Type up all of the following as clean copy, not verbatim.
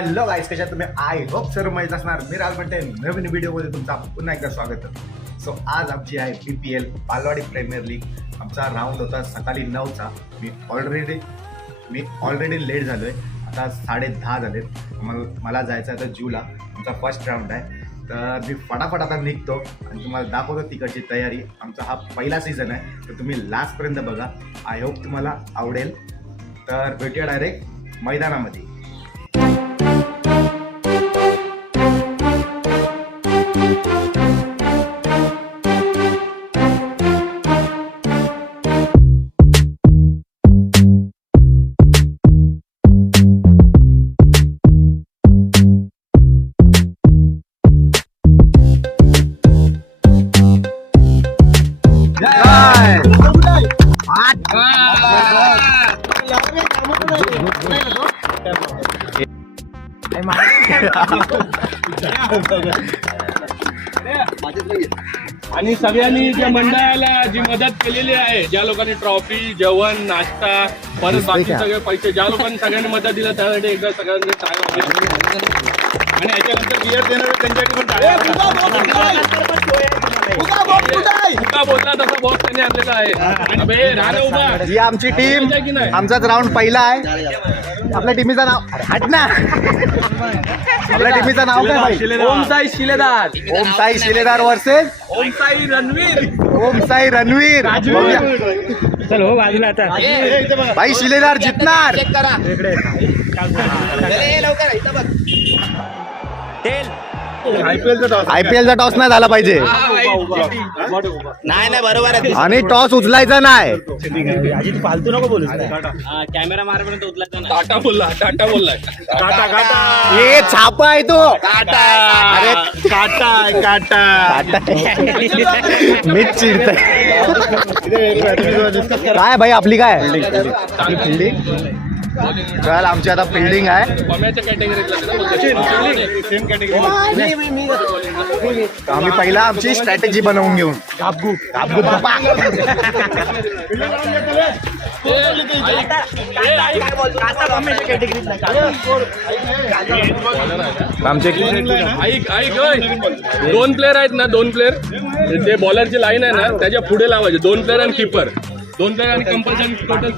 Hello गाईस, कशा तुम्ही? I hope सर्व मजेत असणार. मी राज म्हणते नवीन व्हिडिओमध्ये तुमचा पुन्हा एकदा स्वागत आहे. सो आज आमची आहे PPL बालवाडी प्रीमियर लीग. आमचा राऊंड होता सकाळी 9चा. मी ऑलरेडी लेट झालो आहे. आता 10:30 झालेत. मला जायचं आहे आता जूला. आमचा फर्स्ट राऊंड आहे, तर मी फटाफट आता निघतो आणि तुम्हाला दाखवतो तिकडची तयारी. आमचा हा पहिला सीझन आहे, तर तुम्ही लास्टपर्यंत बघा. आय होप तुम्हाला आवडेल. तर भेटूया डायरेक्ट मैदानामध्ये. आणि सगळ्यांनी ज्या मंडळाला जी मदत केलेली आहे, ज्या लोकांनी ट्रॉफी, जेवण, नाश्ता, परत बाकी सगळे पैसे, ज्या लोकांनी सगळ्यांनी मदत दिलं त्यासाठी एकदा सगळ्यांनी आणि याच्यानंतर बियर देणार त्यांच्याकडे पण उगा बोलला तसा बॉस त्यांनी आणलेला आहे. आणि राहणं उभा ही आमची टीम, आमचाच राऊंड पहिला आहे. आपल्या टीमीचं नाव हट ना. आपल्या टीमीचं नाव काय भाई? ओमसाई शिलेदार. ओमसाई शिलेदार वर्सेस ओमसाई रणवीर. ओमसाई रणवीर. चल हो बाजूला आता. भाई शिलेदार जितणार. IPL चा टॉस नाही झाला पाहिजे. नाही बरोबर आहे. आणि टॉस उचलायचा नाही. फालतू नको बोलू. कॅमेरा मारेपर्यंत उचलायचा नाही. टाटा बोललाय. काटा हे छापा आहे तो. अरे काटा मीच चिरतय. काय भाई आपली काय फिल्डिंग? चल आमची आता फिल्डिंग आहे. पम्याच्या आम्ही पहिला आमची स्ट्रॅटेजी बनवून घेऊन आमचे ऐक 2 प्लेअर आहेत ना, 2 प्लेअर ते बॉलरची लाईन आहे ना त्याच्या पुढे लावायचे. 2 प्लेअर आणि किपर. 2 प्लेअर आणि कंपल्सरी टोटल.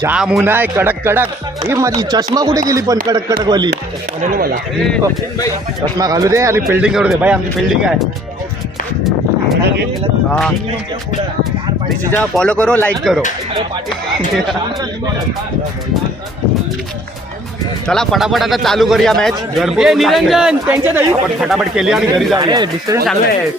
जाम ऊन आहे, कडक. ही माझी चष्मा कुठे गेली पण कडक वाली? चष्मा घालू दे आणि फिल्डिंग करू दे. भाई आमची फिल्डिंग आहे. हा फॉलो करो, लाईक करो. चला फटाफट आता चालू करूया मॅच. निरंजन त्यांच्या फटाफट केली आणि घरी जाऊया. डिस्टन्स चालू आहे.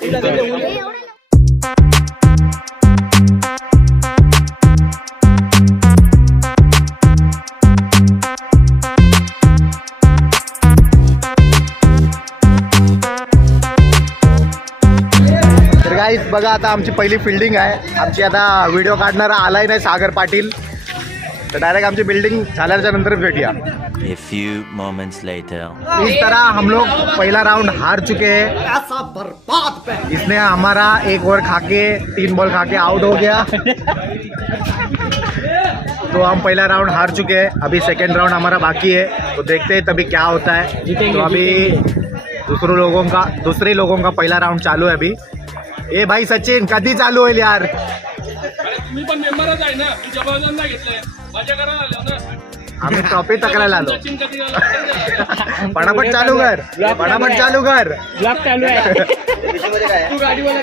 गाईस बघा, आता आमची पहिली फिल्डिंग आहे. आमची आता व्हिडिओ काढणारा आलाय नाही, सागर पाटील. तर डायरेक्ट आमची बिल्डिंग झाल्याच्या नंतर भेटूया. A few moments later. इस तरह हम लोग पहला राउंड हार चुके हैं. ऐसा बर्बाद इसने हमारा 1 ओवर खाके 3 बॉल खाके आउट हो गया. तो हम पहला राउंड हार चुके हैं. अभी सेकेंड राउंड हमारा बाकी है, तो देखते हैं तभी क्या होता है. तो अभी दूसरे लोगों का पहला राउंड चालू है अभी. ए भाई सचिन, कधी चालू होईल यार? तुम्ही पण मेंबरच आहे ना. मी जबरदस्त नाही घेतलंय, मजा करायला आलो ना. आम्ही ट्रॉफी तक्रायला आलो. सचिन कधी फटाफट चालू कर. ब्लॉक चालू आहे. तू गाडीवाला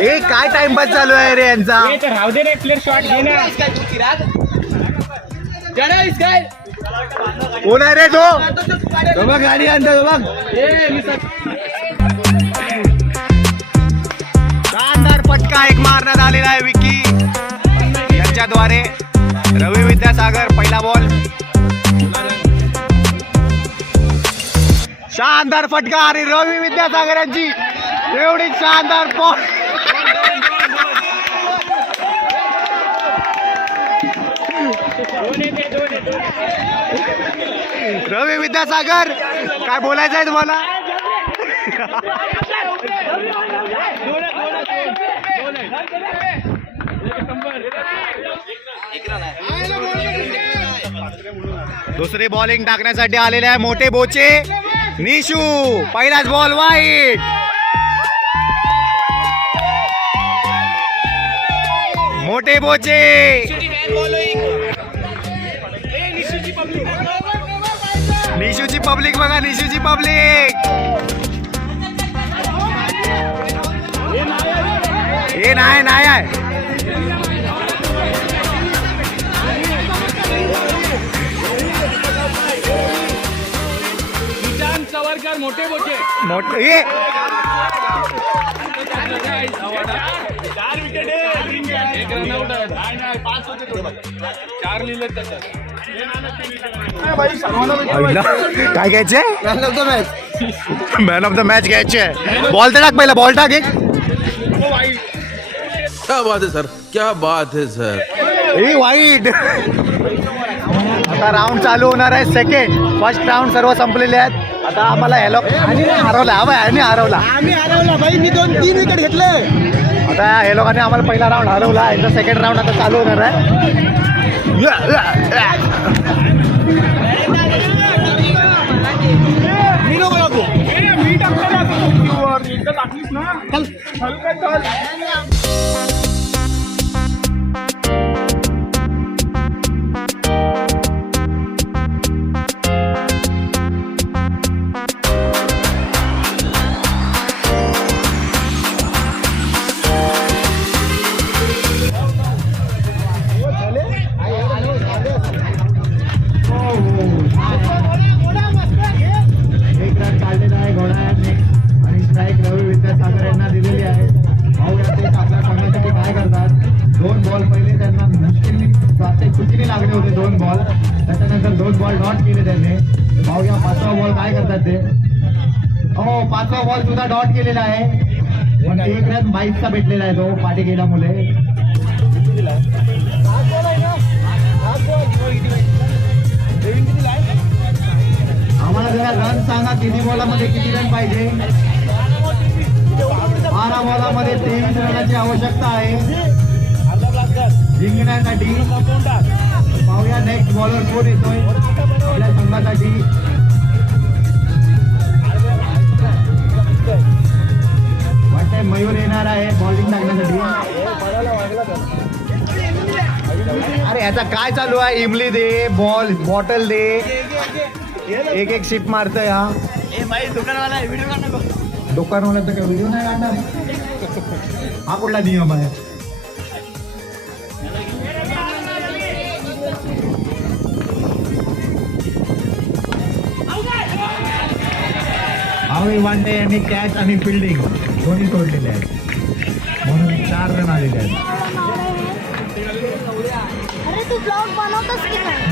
ए काय टाइमपास चालू आहे रे यांचा? राहू दे रे, प्लेअर शॉट घे ना. कोण आहे रे तो? बघ गाडी आणतो बघ. शानदार फटका एक मारण्यात आलेला आहे विकी यांच्याद्वारे. रवी विद्यासागर पहिला बॉल. शानदार फटका आणि रवी विद्यासागर यांची एवढी शानदार बॉल. रवी विद्यासागर काय बोलायचं आहे तुम्हाला? दुसरी बॉलिंग टाकण्यासाठी आलेले आहे मोठे बोचे निशू. पहिलाच बॉल वाईट. मोठे बोचे निशूची पब्लिक बघा. निशूची पब्लिक हे नाही आहे. किसान सवरकर मोठे बोचे मोठे 4 विकेट एक रनआउट आहे. नाही 5 होते 4 लिहिले त्याच्यात. काय घ्यायचे? मॅन ऑफ द मॅच घ्यायचे. बॉल तर टाक पहिला. बॉल टाक एक. क्या बात है सर, क्या बात है सर. हे वाईट. आता राऊंड चालू होणार आहे. सेकंड फर्स्ट राऊंड सर्व संपलेले आहेत. आता आम्हाला हॅलो हरवला. आम्ही हरवला भाई. मी 2-3 विकेट घेतले. आता हे लोकांनी आम्हाला पहिला राऊंड हरवला. एकदा सेकंड राऊंड आता चालू होणार आहे. एक रन काढलेला आहे घोडाने आणि स्ट्राईक रवी विद्यासागर यांना दिलेली आहे. पाहूया ते आपल्या संघासाठी काय करतात. 2 बॉल पहिले त्यांना मुश्किलने चुकीने लागले होते. 2 बॉल त्याच्यानंतर 2 बॉल डॉट केले त्यांनी. पाहूया 5वा बॉल काय करतात ते. 5वा बॉल सुद्धा डॉट केलेला आहे. पण 1 रन बाईकचा भेटलेला आहे तो पाठी गेल्यामुळे. आम्हाला जरा रन सांगा. 3 बॉलामध्ये किती रन पाहिजे? 12 बॉलामध्ये 23 रनाची आवश्यकता आहे जिंकण्यासाठी. पाहूया नेक्स्ट बॉलर कोण येतोय आपल्या संघासाठी. वाटतंय मयूर येणार आहे बॉलिंग टाकण्यासाठी. अरे याचा काय चालू आहे? इमली दे, बॉटल दे. एक एक शिप मारतोय हा. दुकानवाल्याचा काय व्हिडिओ नाही काढणार. हा कुठला नियम आहे? भावी वांडे यांनी कॅच आणि फिल्डिंग दोन्ही सोडलेले आहेत म्हणून 4 रन आलेले आहेत. अरे तू ब्लॉग बनवतोस की नाही?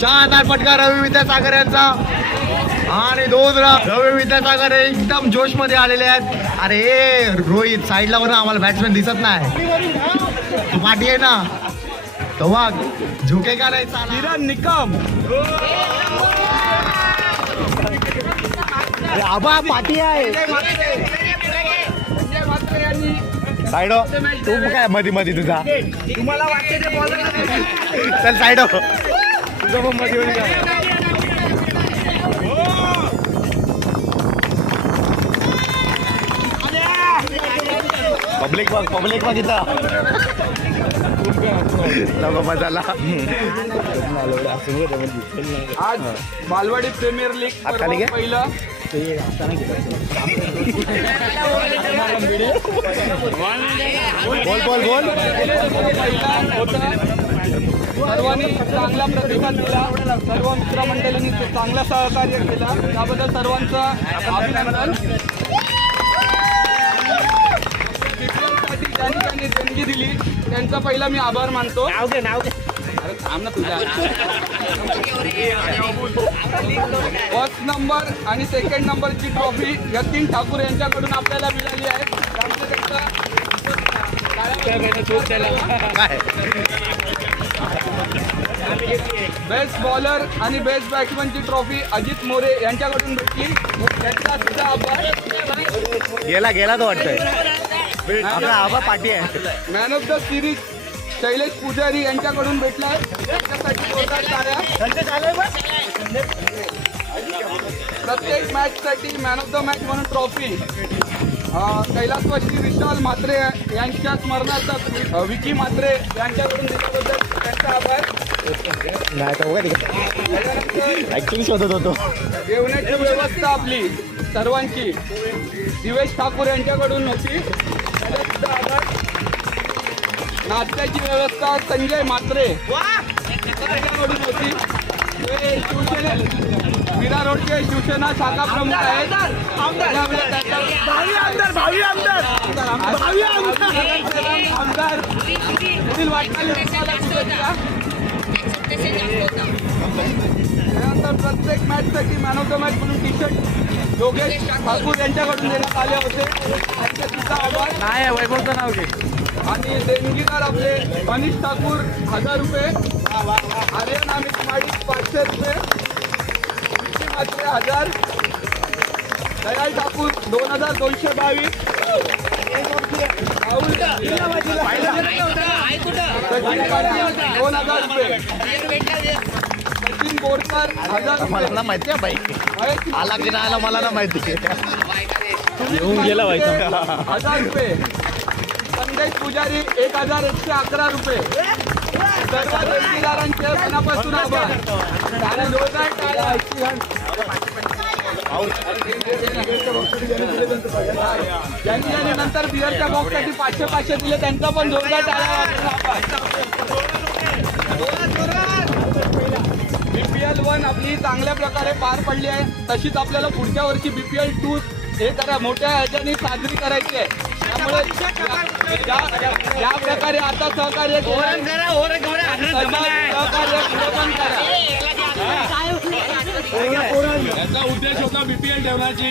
शानदार फटका रवी विद्यासागर यांचा. आणि 2 रन. रवी विद्यासागर एकदम जोश मध्ये आलेले आहेत. अरे रोहित साईडला बघा. आम्हाला बॅट्समॅन दिसत नाही. तू पाठी आहे ना तो वाघ झुके का नाही. चाला निकम. अरे आबा पाठी आहे. साईडो तू काय मध्ये तुझा. तुम्हाला वाटते ते बॉलर चल साईडो तुझं पण मध्ये होईल का? पब्लिक बघितला मजाला. आज बालवाडी प्रीमियर लीग खाली घे. पहिलं बोल सर्वांनी चांगला प्रतिसाद दिला. सर्व मित्रमंडळींनी चांगलं सहकार्य केलं. त्याबद्दल सर्वांचं अभिनंदन. ज्यांनी देणगी दिली त्यांचा पहिला मी आभार मानतो. अरे थांब ना तुझ्या. फर्स्ट नंबर आणि सेकंड नंबरची ट्रॉफी यतीन ठाकूर यांच्याकडून आपल्याला मिळाली आहे. काय बेस्ट बॉलर आणि बेस्ट बॅट्समनची ट्रॉफी अजित मोरे यांच्याकडून भेटली. त्यांचा सुद्धा आभार. गेला तो वाटतंय आपला आबा पाठी आहे. Man of the series Shailesh पुजारी यांच्याकडून भेटलाय. त्यांच्यासाठी जोरदार टाळ्या. प्रत्येक मॅचसाठी मॅन ऑफ द मॅच म्हणून ट्रॉफी कैलासवासी विशाल म्हात्रे यांच्या स्मरणार्थ विकी म्हात्रे यांच्याकडून दिल्याबद्दल त्यांचा आभार. ऍक्च्युली शोधत होतो. जेवणाची व्यवस्था आपली सर्वांची दिवेश ठाकूर यांच्याकडून होती. त्याला सुद्धा आभार. नाश्त्याची व्यवस्था संजय म्हात्रे यांच्याकडून होती. ते मीरा रोडचे शिवसेना शाखा प्रमुख आहेत. आमदार सुनील वाटकर यांना शुभेच्छा. त्यानंतर प्रत्येक मॅचसाठी मॅन ऑफ द मॅच म्हणून टी शर्ट योगेश ठाकूर यांच्याकडून देण्यात आले होते. त्यांचे सुद्धा आभार. नाही वैभवचं नाव घे. आणि देणगीदार आपले मनीष ठाकूर 1000 रुपये, आर्यन अमित माडिक 500 रुपये, विकी म्हात्रे 1000, दयाल ठाकूर 2222, राहुल सचिन पाटील 2000 रुपये, सचिन बोरकर 1000 रुपये. मला माहिती आहे बाई आला की नाही आला मला ना माहिती. येऊन गेला बाई. 1000 रुपये. संदेश पुजारी 1111 रुपये. सर्व देणगीदारांचे मनापासून आभार. आणि जोरदार टाळ्या. ज्यांनी नंतर बिअरच्या बॉक्ससाठी 500 दिले त्यांचा पण जोरदार टाळ्या. BPL 1 आपली चांगल्या प्रकारे पार पडली आहे. तशीच आपल्याला पुढच्या वर्षी BPL 2 हे करा मोठ्या ह्याच्याने साजरी करायची आहे. त्यामुळे ज्या प्रकारे आता सहकार्य केलं सहकार्य पुढे पण करा. याचा उद्देश होता BPL ठेवण्याची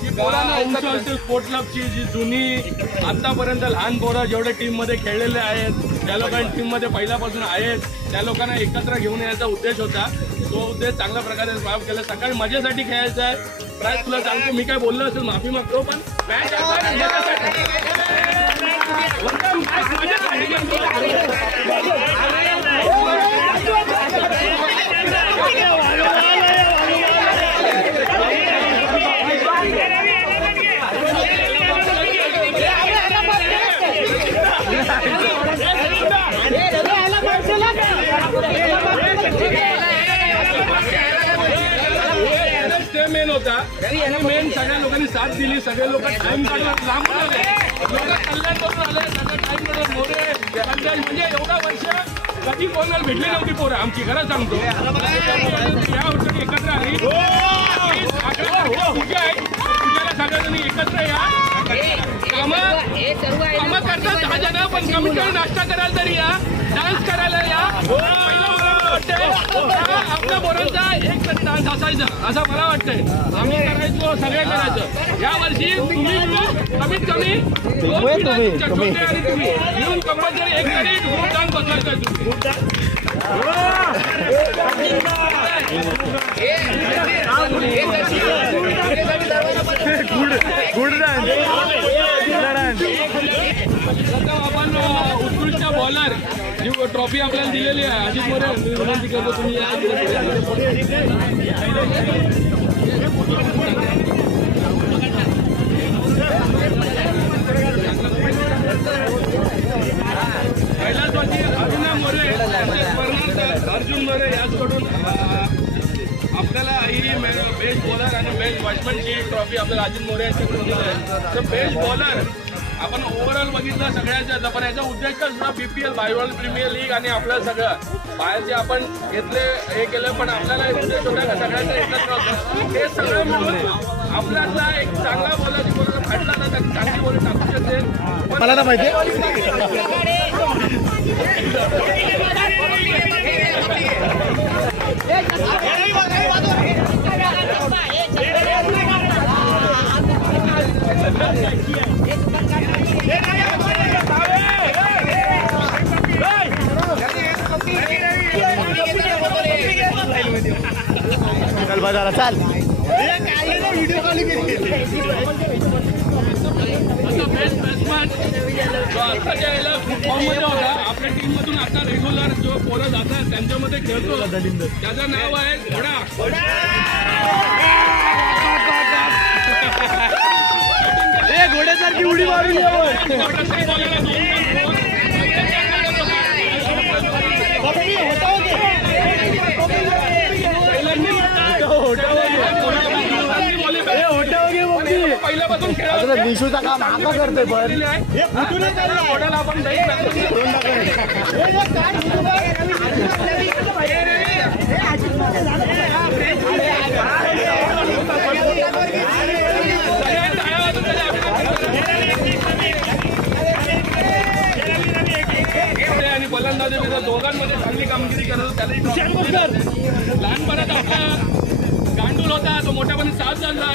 की पोरांना स्पोर्ट्स क्लबची जी जुनी आतापर्यंत लहान पोरं जेवढे टीम मध्ये खेळलेले आहेत, ज्या लोकांनी टीम मध्ये पहिल्यापासून आहेत, त्या लोकांना एकत्र घेऊन यायचा उद्देश होता. तो उद्देश चांगल्या प्रकारे साफ केला. सकाळी मजेसाठी खेळायचा आहे. प्राईज तुला सांगतो, मी काय बोललो असेल माफी मागतो, पण मॅच मेन होता. मेन सगळ्या लोकांनी साथ दिली. सगळे लोक टाइम काढून लांबून आले. लोक कल्याण करून आले. सगळं टाइम काढून मोरे पंचायत म्हणजे एवढा वर्ष कधी कोणाला भेटली नव्हती पोरं आमची. खरं सांगतो या वर्षी एकत्र आली. पूजा आहे. पूजाला सगळ्यांनी एकत्र या. कामं करतात 10 जण, पण कमीत कमी नाश्ता करायला तरी या. डान्स करायला या. आपल्या पोरांचा एक तरी डान्स असायचा असं मला वाटतंय. आम्ही करायचो, सगळे करायचं. या वर्षी तुम्ही कमीत कमी आणि तुम्ही मिळून कंपल्सरी एक तरी ग्रुप डान्स बसवायचा आपण उत्कृष्ट बॉलर जी ट्रॉफी आपल्याला दिलेली आहे अजित मोरे विनंती करतो तुम्ही कैलासवासी अभिनव मोरे अर्जुन मोरे याचकडून आपल्याला ही बेस्ट बॉलर आणि बेस्ट बॅट्समनची ट्रॉफी आपल्याला अजित मोरे यांच्याकडून दिली आहे. तर बेस्ट बॉलर आपण ओव्हरऑल बघितलं सगळ्याच्या, पण याचा उद्देश सुद्धा BPL बायरॉयल प्रीमियर लीग आणि आपलं सगळं बाहेरचे आपण घेतले हे केलं, पण आपल्याला एक उद्देश होता का सगळ्यांचं एकत्र होतं. हे सगळं मिळून आपल्याला एक चांगला बॉलर कोणाला फाटला ना त्याची चांगली बॉल टाकू शकते. मला ना माहिती एक बस झाला चाल. आताच्या याला खूप फॉर्ममध्ये होता. आपल्या टीम मधून आता रेग्युलर जो पोरं जातात त्यांच्यामध्ये खेळतो. त्याचं नाव आहे घोडा. घोड्यासारखी उडी मारून पहिल्यापासून खेळायला विशूचा काम आता करतोय पण घोड्याला आपण आणि बलंदाजी दोघांमध्ये चांगली कामगिरी करत त्याला लहानपणात आपला गांडूल होता तो मोठ्यापणी साथ झाला.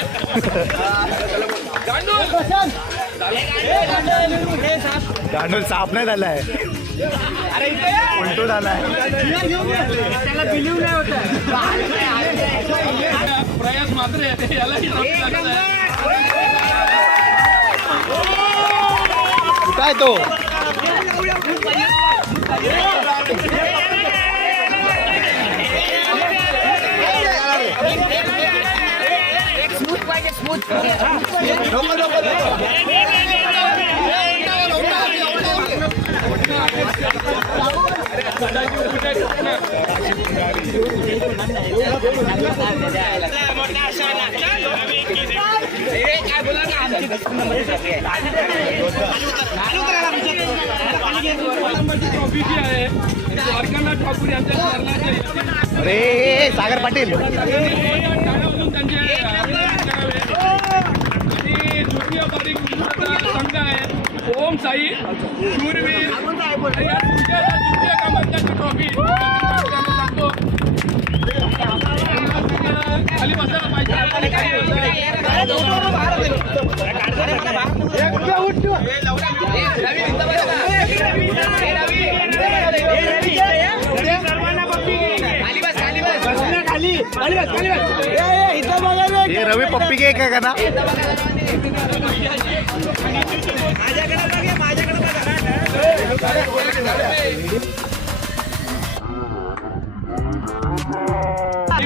गांडूल साफ नाही झालाय, उलटू झालाय. प्रयास मात्र आहे यालाही काय तो ट्रॉफी जी आहे द्वारकानाथ ठाकूर यांच्या स्मरणार्थ अरे सागर पाटील टाळ्यावरून त्यांचे अभिनंदन करावे. आणि द्वितीय बारी गुजरातचा संघ आहे ओम साई शूरवीर. आणि या द्वितीय क्रमांकाची ट्रॉफी सांगतो खाली बसायला पाहिजे. हे रवी पप्पी केक आहे का ना?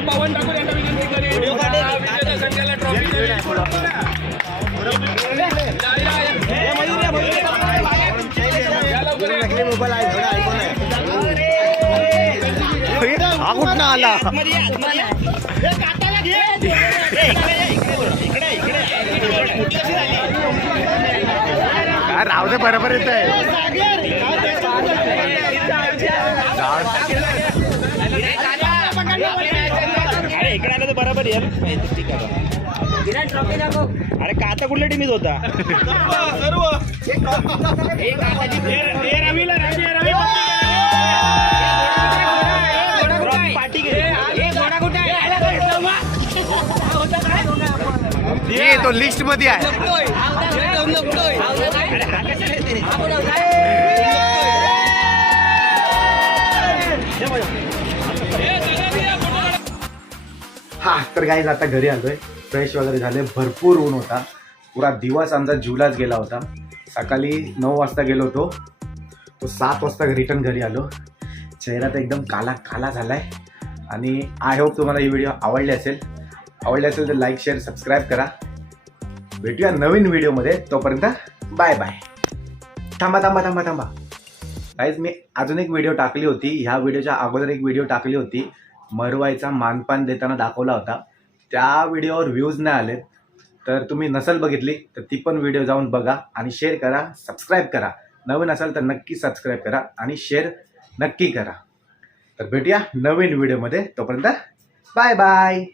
पवन ठाकूर यांना विनंती करेन विजेत्या संघाला ट्रॉफी हा कुठं आला? काय राहू दे, बरोबर येत आहे. अरे इकडे आलं तर बरोबर यार. अरे का आता कुठल्या टीमीत होता? ये तो लिस्ट मध्ये आहे. हा तर गाईज आता घरी आलोय, फ्रेश वगैरे झाले. भरपूर ऊन होता, पुरा दिवस आमचा जीवलाच गेला होता. सकाळी 9 वाजता गेलो होतो, तो 7 वाजता रिटर्न घरी आलो. चेहरा तर एकदम काला काला झालाय. आणि आय होप तुम्हाला ही व्हिडिओ आवडली असेल तर लाईक शेअर सबस्क्राईब करा. भेटूया नवीन व्हिडिओमध्ये. तोपर्यंत बाय बाय. थांबा गाईज, मी अजून एक व्हिडिओ टाकली होती. ह्या व्हिडिओच्या अगोदर एक व्हिडिओ टाकली होती, मरवाईचा मानपान देताना दाखवला होता. त्या व्हिडिओवर व्ह्यूज नाही आले, तर तुम्ही नसेल बघितली तर ती पण व्हिडिओ जाऊन बघा आणि शेअर करा, सबस्क्राईब करा. नवीन असाल तर नक्की सबस्क्राईब करा आणि शेअर नक्की करा. तर भेटूया नवीन व्हिडिओमध्ये. तोपर्यंत बाय बाय.